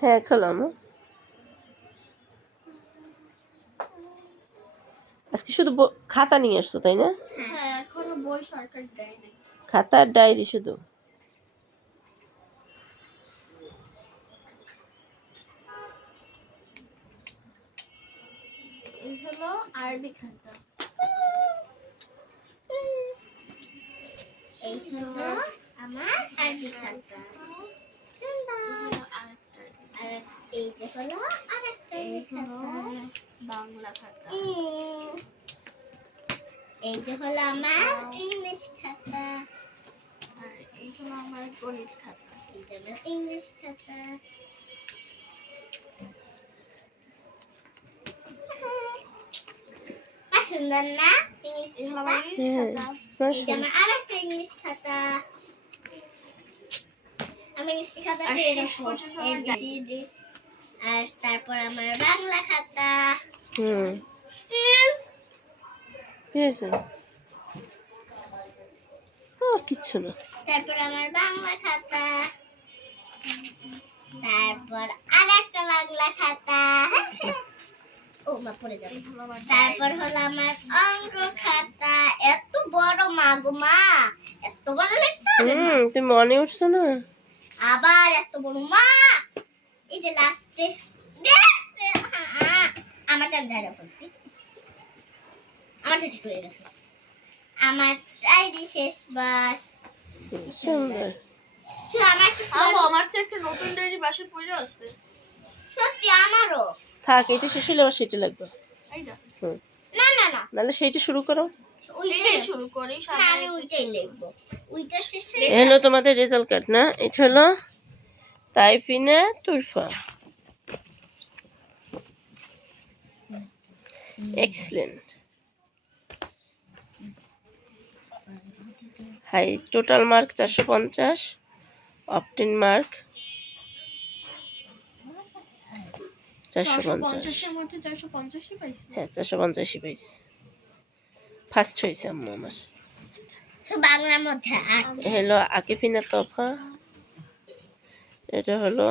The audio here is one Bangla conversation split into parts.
হ্যাঁ খেলাম। আজকে শুধু খাতা নিয়ে আসছো তাই না? হ্যাঁ, এখনো বই সরকার দেয় নাই। খাতা আর ডায়েরি শুধু। এই হলো আরবি খাতা। এই হলো আমার আরবি খাতা। আর এই যে হলো আরেকটা খাতা, বাংলা খাতা। এই যে হলো আমার ইংলিশ খাতা। আর এই হলো আমার গণিত খাতা। এই যে আমার ইংলিশ খাতা। সুন্দর না ইংলিশ খাতা? এই যে আমার আরেকটা ইংলিশ খাতা। আমি ইংলিশ খাতা পেয়ে গেছি। ABCD। আর তারপর আমার বাংলা খাতা। কিচ্ছু না। তারপর আমার বাংলা খাতা। তারপর আরেকটা বাংলা খাতা। ও মা পড়ে যাবে। তারপর হলো আমার অঙ্ক খাতা। এত বড় মাগো মা, এত বড় লিখতে হবে না। তুমি মনে উঠছো না? আবার এত বড় মা। এই যে লাস্টে দেখছে আমার টাইম ধরে ফেলছি। আমার ঠিক হয়ে গেছে। আমার ডায়েরি শেষ বাস। সুন্দর। আমার তো একটা নতুন ডায়েরি বাসে পড়ে আছে। সত্যি আমারও। থাক, এটা শেষ হলে আবার সেটা লাগবে। না না না, নাহলে সেইটা শুরু করো। ওইটাই শুরু করি। না আমি ওইটাই লিখব। ওইটা শেষ হলে হলো তোমাদের রেজাল্ট কার্ড না? এটা হলো Taifina Turfa. Excellent. High total mark 450, obtain mark 450। এর মধ্যে 450ই পাইছি। হ্যাঁ 450 পাইছি। ফার্স্ট হয়েছে আম্মু আমার। বাংলার মধ্যে হলো আকিফিনা তোফা। এটা হলো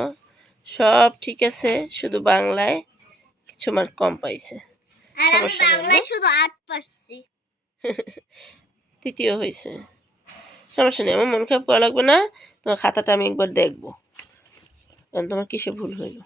সব ঠিক আছে, শুধু বাংলায় কিছু মার্ক কম পাইছে। আর আমি বাংলায় শুধু 8 পাইছি। তৃতীয় হয়েছে। সমস্যা নেই, আমার মন খারাপ করা লাগবে না। তোমার খাতাটা আমি একবার দেখবো তোমার কিসে ভুল হইলো।